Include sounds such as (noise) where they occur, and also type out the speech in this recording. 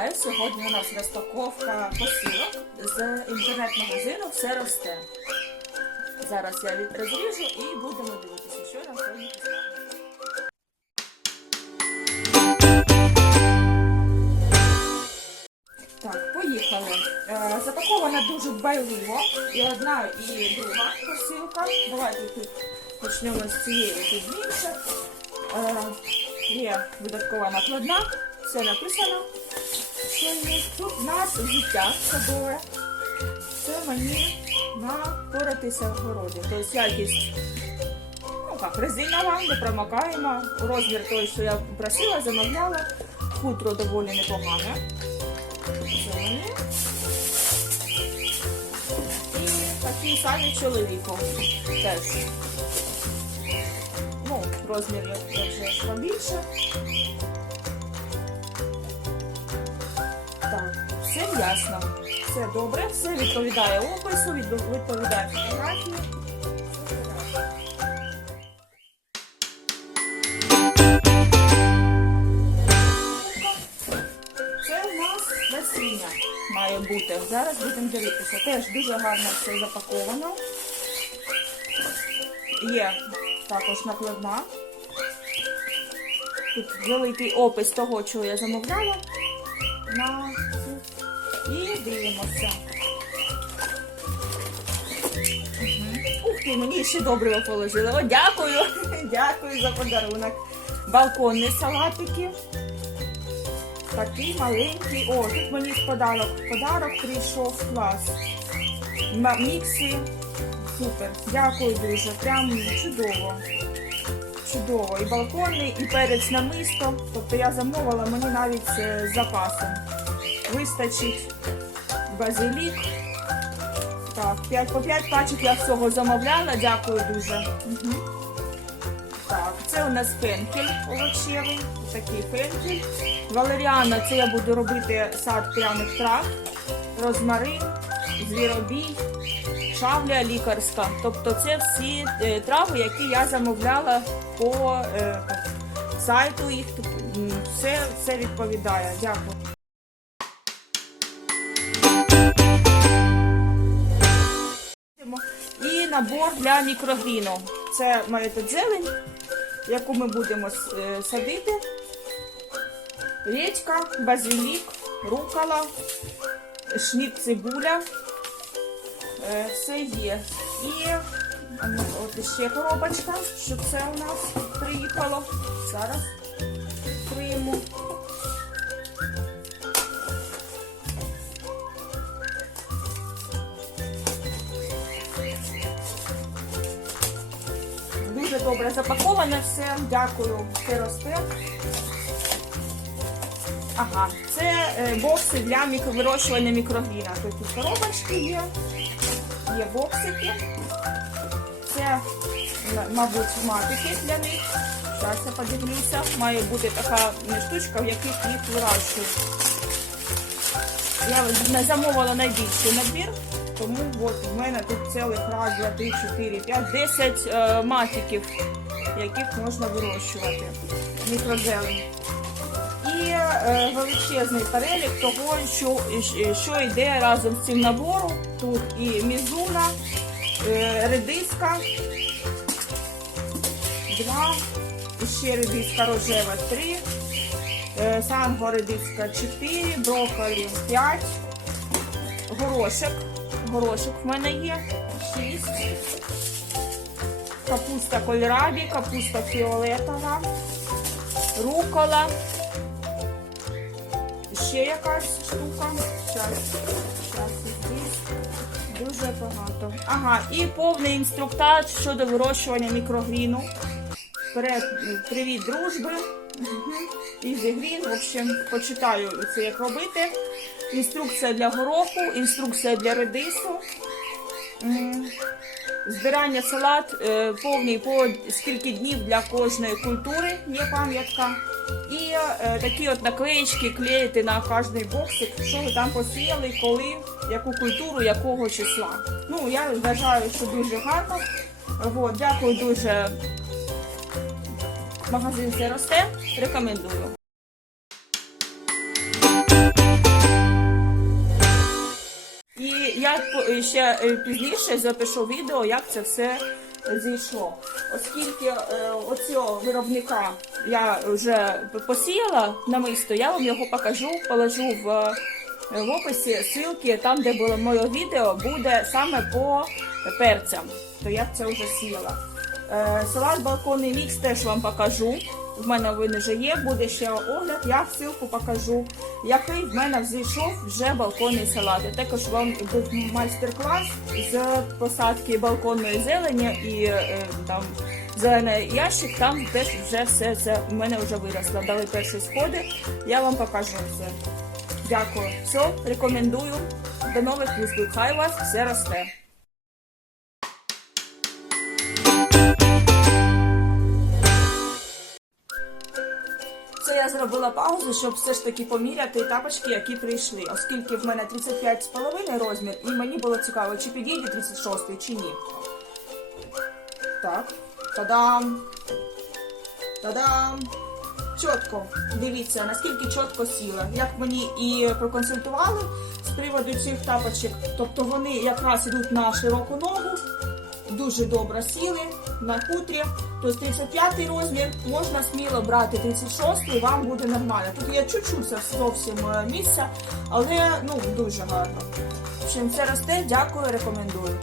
Вітаю! Сьогодні у нас розпаковка посилок з інтернет-магазину Все росте. Зараз я розріжу і будемо дивитися, що нам сьогодні прислали. Так, поїхали. Е, запакована дуже байливо. І одна, і друга посилка. Давайте тут почнемо з цієї тут більше. Е, є видаткова накладна, все написано. Є. Тут у нас взуття садове. Це мені на поратися в городі. Тобто якість ну як, резинова, не промокаємо. Розмір той, що я просила, замовляла. Хутро доволі непогане. Це. І такі самі чоловіку теж. Ну, розмір я вже побільше. Ясно. Все добре, все відповідає опису, відповідає фотографії. Це у нас насіння має бути. Зараз будемо дивитися. Теж дуже гарно все запаковано. Є також накладна. Тут великий опис того, чого я замовляла. На... І дивимося. Ух ти, мені ще добриво положили. О, дякую! (laughs) Дякую за подарунок. Балконні салатики. Такий маленький. О, тут мені подарок. Подарок прийшов клас. М- Міксі. Супер. Дякую дуже. Прям чудово. Чудово. І балконний, і перець на мисто. Тобто я замовила мені навіть з запасом. Вистачить базилік. Так, 5 по 5 пачок я всього замовляла. Дякую дуже. Угу. Так, це у нас пенкель овочевий. Такий пенкель. Валеріана, це я буду робити сад пряних трав, розмарин, звіробій, шавля лікарська. Тобто це всі е, трави, які я замовляла по е, сайту їх. Тобто, Все, все відповідає. Дякую. Набор для мікрогріну. Це має тут зелень, яку ми будемо е, садити. Редька, базилік, рукола, шніп цибуля. Е, Все є. І ну, от ще коробочка, щоб це у нас приїхало. Зараз прийму. Добре запаковане все. Дякую, все росте. Ага, це е, бокси для мікро- вирощування мікрогріна. Тут і коробочки є, є боксики. Це, мабуть, матики для них. Зараз я подивлюся. Має бути така штучка, в яких їх вирощують. Я замовила найбільший набір, тому от в мене тут цілих раз, два, три, чотири, п'ять, десять е, матиків, яких можна вирощувати. Мікрозелень. І е, величезний перелік того, що, що йде разом з цим набором. Тут і мізуна, е, редиска, два, ще редиска рожева три, е, санго редиска 4, брокколі 5, горошок. Горошок в мене є 6. Капуста кольорабі, капуста фіолетова, рукола. Ще якась штука. Зараз, зараз Дуже багато. Ага, і повний інструктаж щодо вирощування мікрогріну. Привіт, дружби. Ізі Грін. В общем, почитаю це, як робити. Інструкція для гороху, інструкція для редису. Збирання салат е, повний по скільки днів для кожної культури є пам'ятка. І е, такі от наклеїчки клеїти на кожний боксик, що ви там посіяли, коли, яку культуру, якого числа. Ну, я вважаю, що дуже гарно. От, дякую дуже. Магазин все росте. Рекомендую. І я е, ще е, пізніше запишу відео, як це все зійшло. Оскільки е, оцього виробника я вже посіяла на мисто, я вам його покажу, положу в. В описі ссылки, там де було моє відео, буде саме по перцям, то я це вже сіла. Е, Салат балконний мікс теж вам покажу. В мене він вже є, буде ще огляд, я ссылку покажу, який в мене зійшов вже балконний салат. І також вам буде майстер-клас з посадки балконної зелені і е, там зелений ящик, там теж вже все це в мене вже виросло. Дали перші сходи, я вам покажу все. Дякую. Все, рекомендую. До нових випусків. Хай вас все росте. Зробила паузу, щоб все ж таки поміряти тапочки, які прийшли, оскільки в мене 35,5 розмір, і мені було цікаво, чи підійде 36 чи ні. Так, та-дам! Та-дам! Чітко. Дивіться, наскільки чітко сіла. Як мені і проконсультували з приводу цих тапочок. Тобто вони якраз йдуть на широку ногу, дуже добре сіли на хутрі. Тобто 35 розмір, можна сміло брати 36 вам буде нормально. Тут я чуть-чуть зовсім е, місця, але ну дуже гарно. Общем, це росте, дякую, рекомендую.